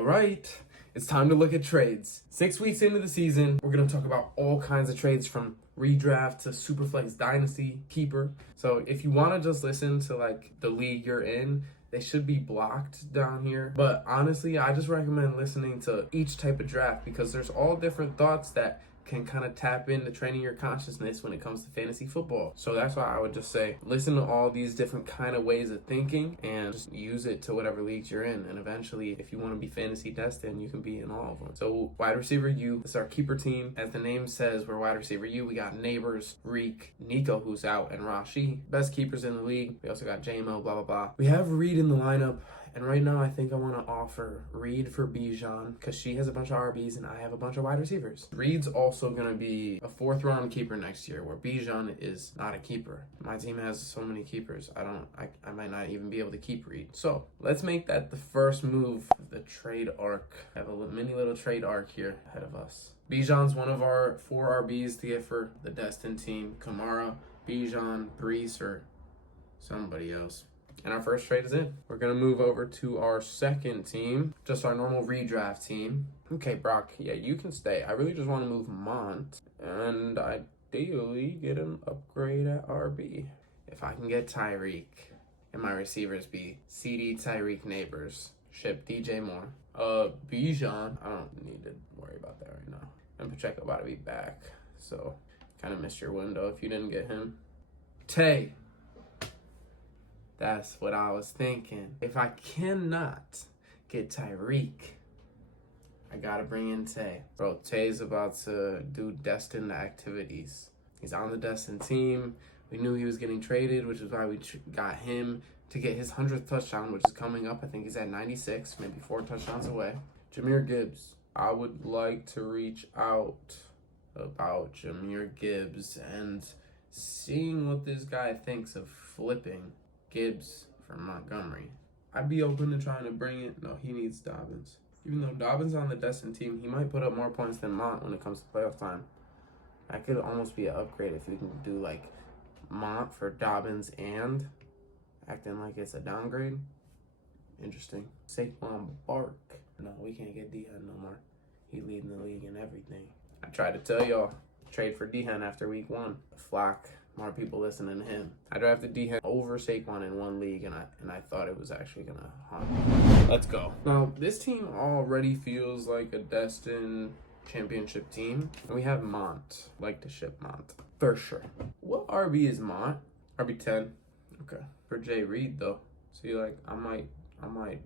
All right, it's time to look at trades. 6 weeks into the season, we're going to talk about all kinds of trades from redraft to superflex, dynasty, keeper. So if you want to just listen to like the league you're in, they should be blocked down here. But honestly, I just recommend listening to each type of draft because there's all different thoughts that can kind of tap into training your consciousness when it comes to fantasy football. So that's why I would just say listen to all these different kind of ways of thinking and just use it to whatever leagues you're in. And eventually, if you want to be fantasy destined, you can be in all of them. So wide receiver U, this is our keeper team. As the name says, we're wide receiver U. We got Neighbors, Reek, Nico, who's out, and Rashi. Best keepers in the league. We also got JMO, blah, blah, blah. We have Reed in the lineup. And right now, I think I want to offer Reed for Bijan because she has a bunch of RBs and I have a bunch of wide receivers. Reed's also going to be a 4th round keeper next year where Bijan is not a keeper. My team has so many keepers. I might not even be able to keep Reed. So let's make that the first move of the trade arc. I have a mini little trade arc here ahead of us. Bijan's one of our 4 RBs to get for the Destined team. Kamara, Bijan, Brees, or somebody else. And our first trade is in. We're going to move over to our second team, just our normal redraft team. Okay, Brock, yeah, you can stay. I really just want to move Mont and ideally get an upgrade at RB. If I can get Tyreek and my receivers be CD, Tyreek, Neighbors, ship DJ Moore. Bijan, I don't need to worry about that right now. And Pacheco about to be back, so kind of missed your window if you didn't get him. Tay. That's what I was thinking. If I cannot get Tyreek, I gotta bring in Tay. Bro, Tay's about to do Destined activities. He's on the Destined team. We knew he was getting traded, which is why we got him to get his 100th touchdown, which is coming up. I think he's at 96, maybe 4 touchdowns away. Jahmyr Gibbs. I would like to reach out about Jahmyr Gibbs and seeing what this guy thinks of flipping Gibbs from Montgomery. I'd be open to trying to bring it. No, he needs Dobbins. Even though Dobbins on the Destined team, he might put up more points than Mont when it comes to playoff time. That could almost be an upgrade if we can do like Mont for Dobbins and acting like it's a downgrade. Interesting. Saquon Bark. No, we can't get D-Hen no more. He leading the league in everything. I tried to tell y'all, trade for D-Hen after week 1. Flock. More people listening to him. I drafted D-Hen over Saquon in 1 league, and I thought it was actually going to haunt me. Let's go. Now, this team already feels like a Destined championship team, and we have Mont. Like to ship Mont. For sure. What RB is Mont? RB 10. Okay. For Jay Reed, though. See, like, I might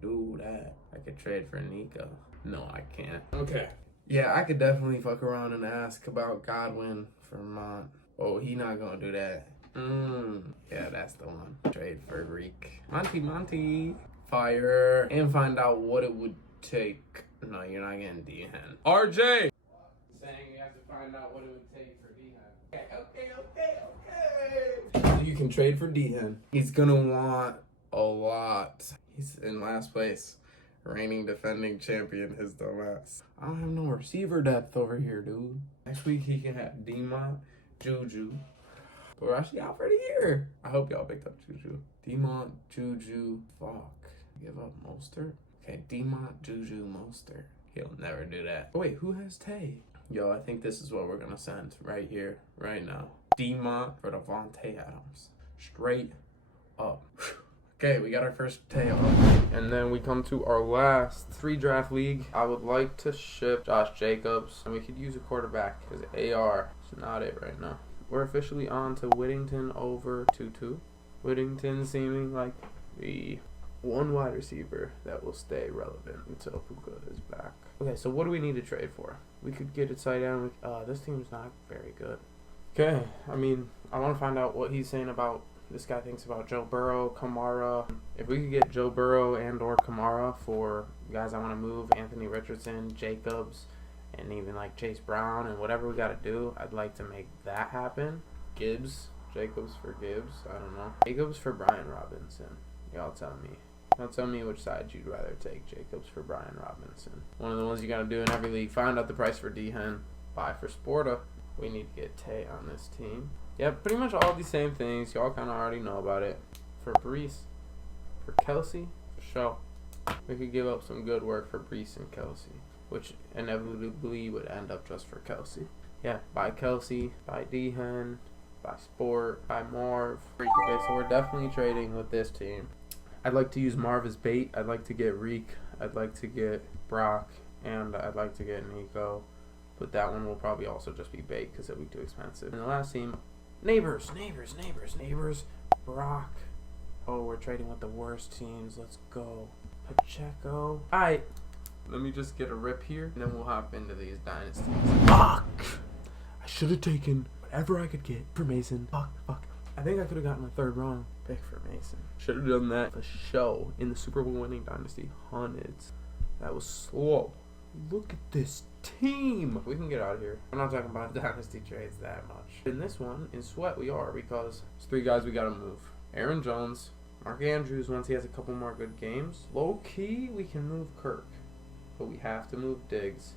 do that. I could trade for Nico. No, I can't. Okay. Yeah, I could definitely fuck around and ask about Godwin for Mont. Oh, he not gonna do that. Yeah, that's the one. Trade for Reek. Monty. Fire. And find out what it would take. No, you're not getting D-Hen. RJ! Saying you have to find out what it would take for D-Hen. Okay. You can trade for D-Hen. He's gonna want a lot. He's in last place. Reigning defending champion, his dumbass. I don't have no receiver depth over here, dude. Next week he can have D-Mont, Juju. But we're actually out for the year. I hope y'all picked up Juju. D-Mont, Juju, fuck. Give up Mostert? Okay, D-Mont, Juju, Mostert. He'll never do that. Oh, wait, who has Tay? Yo, I think this is what we're gonna send right here, right now. D-Mont for Devontae Adams. Straight up. Okay, we got our first tail. And then we come to our last 3-draft league. I would like to ship Josh Jacobs. And we could use a quarterback because AR is not it right now. We're officially on to Whittington over Tutu. Whittington seeming like the one wide receiver that will stay relevant until Puka is back. Okay, so what do we need to trade for? We could get a tight end. This team's not very good. Okay, I mean, I want to find out what he's saying about this guy thinks about Joe Burrow, Kamara. If we could get Joe Burrow and or Kamara for guys I want to move, Anthony Richardson, Jacobs, and even like Chase Brown and whatever we got to do, I'd like to make that happen. Gibbs, Jacobs for Gibbs, I don't know. Jacobs for Brian Robinson. Y'all tell me. Y'all tell me which side you'd rather take, Jacobs for Brian Robinson. One of the ones you got to do in every league. Find out the price for D-Hen. Buy for Sporta. We need to get Tay on this team. Yeah, pretty much all these same things. Y'all kind of already know about it. For Brees, for Kelsey, for sure. We could give up some good work for Brees and Kelsey, which inevitably would end up just for Kelsey. Yeah, buy Kelsey, buy D-Hen, buy Sport, buy Marv. Okay, so we're definitely trading with this team. I'd like to use Marv as bait. I'd like to get Reek. I'd like to get Brock. And I'd like to get Nico. But that one will probably also just be bait because it'll be too expensive. And the last team, neighbors. Brock. Oh, we're trading with the worst teams. Let's go. Pacheco. Alright. Let me just get a rip here, and then we'll hop into these dynasties. Fuck! I should have taken whatever I could get for Mason. Fuck. I think I could have gotten a third round pick for Mason. Should have done that for show in the Super Bowl winning dynasty. Hundreds. That was slow. Look at this team. We can get out of here. I'm not talking about dynasty trades that much. In this one, in sweat, we are, because there's 3 guys we got to move. Aaron Jones, Mark Andrews, once he has a couple more good games. Low key, we can move Kirk, but we have to move Diggs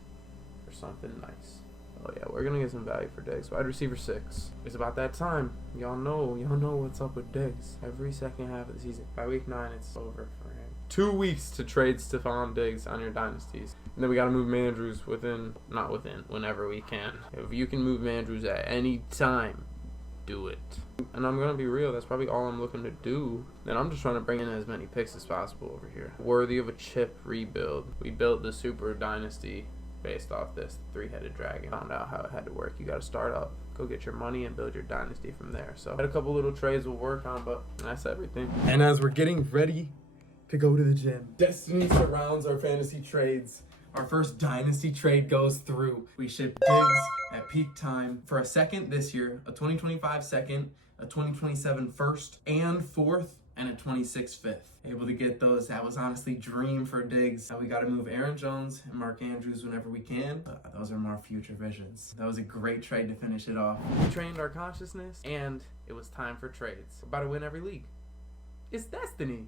for something nice. Oh yeah, we're gonna get some value for Diggs. Wide receiver 6. It's about that time. Y'all know what's up with Diggs. Every second half of the season. By week 9, it's over for him. 2 weeks to trade Stephon Diggs on your dynasties. And then we gotta move Andrews whenever we can. If you can move Andrews at any time, do it. And I'm gonna be real, that's probably all I'm looking to do. And I'm just trying to bring in as many picks as possible over here. Worthy of a chip rebuild. We built the super dynasty based off this 3-headed dragon. Found out how it had to work. You gotta start up, go get your money, and build your dynasty from there. So I had a couple little trades we'll work on, but that's everything. And as we're getting ready to go to the gym, Destiny surrounds our fantasy trades. Our first dynasty trade goes through. We ship Diggs at peak time for a second this year, a 2025 second, a 2027 first and fourth, and a 26 fifth. Able to get those. That was honestly dream for Diggs. Now we got to move Aaron Jones and Mark Andrews whenever we can. Those are more future visions. That was a great trade to finish it off. We trained our consciousness, and it was time for trades. We're about to win every league. It's Destiny.